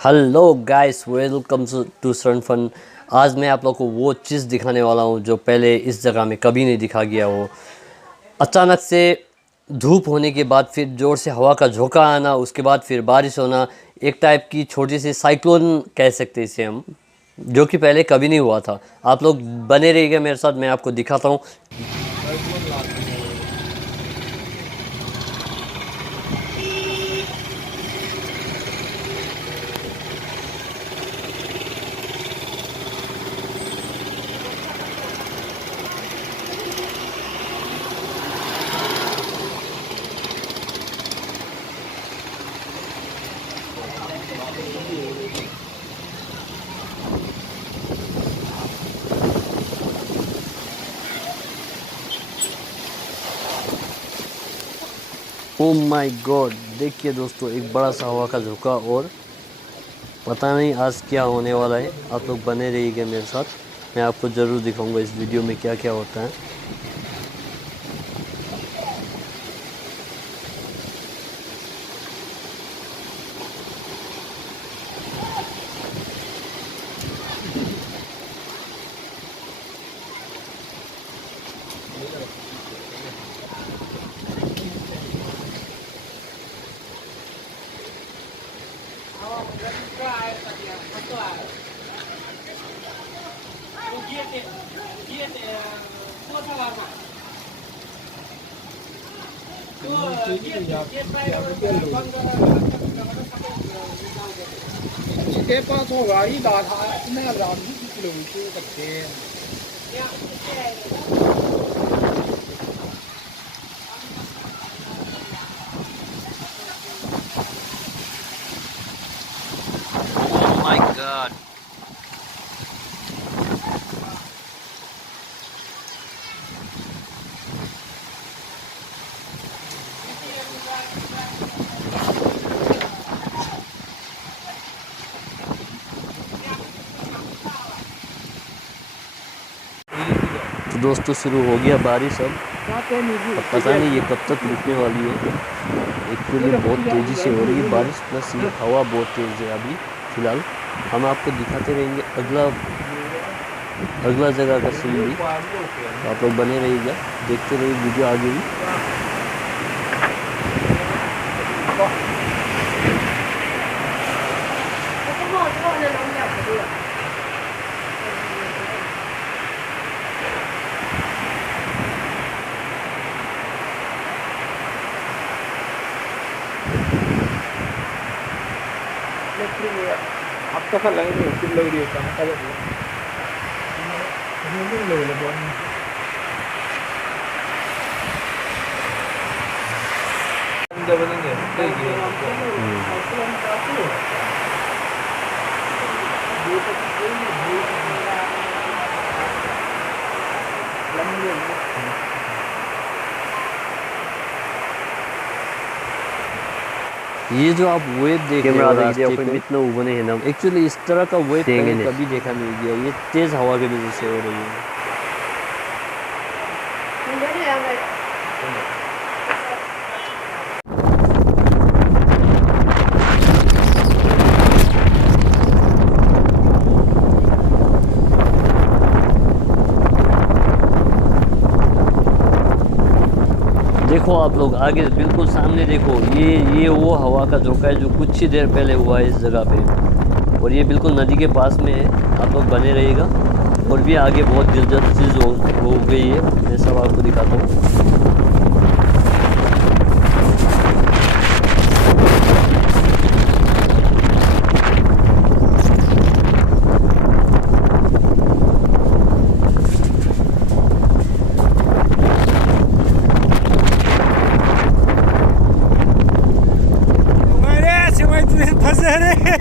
Hello guys, welcome to CERN फन। आज मैं आप लोग को वो चीज़ दिखाने वाला हूँ जो पहले इस जगह में कभी नहीं दिखा गया हो। अचानक से धूप होने के बाद फिर ज़ोर से हवा का झोंका आना, उसके बाद फिर बारिश होना। एक टाइप की छोटी सी साइक्लोन कह सकते हैं इसे हम, जो कि पहले कभी नहीं हुआ था। आप लोग बने रहिएगा मेरे साथ, मैं आपको दिखाता हूँ। ओ माय गॉड, देखिए दोस्तों, एक बड़ा सा हवा का झोंका, और पता नहीं आज क्या होने वाला है। आप लोग बने रहिएगा मेरे साथ, मैं आपको ज़रूर दिखाऊंगा इस वीडियो में क्या क्या होता है।这帮错了，一打他那个两米就个天。Oh my God. तो दोस्तों, शुरू हो गया बारिश। अब पता नहीं ये कब तक रुकने वाली है। एक्चुअली बहुत तेज़ी से हो रही है बारिश, प्लस ये हवा बहुत तेज़ है। अभी फ़िलहाल हम आपको दिखाते रहेंगे अगला जगह का सीन भी। तो आप लोग बने रहिएगा, देखते रहिए वीडियो आगे भी। अब तो खा लगे नहीं लग रही है कहाँ का लग रहा है अंदर बनेंगे ये जो आप वेव देख रहे हो रास्ते पे, इतना उबने हैं ना, एक्चुअली इस तरह का वेव कभी देखा नहीं गया। ये तेज़ हवा की वजह से हो रही है। देखो आप लोग आगे बिल्कुल सामने देखो, ये वो हवा का झोंका है जो कुछ ही देर पहले हुआ है इस जगह पे, और ये बिल्कुल नदी के पास में है। आप लोग बने रहिएगा, और भी आगे बहुत दिलचस्प चीज़ हो गई है, मैं सब आपको दिखाता हूँ। फंसे रहे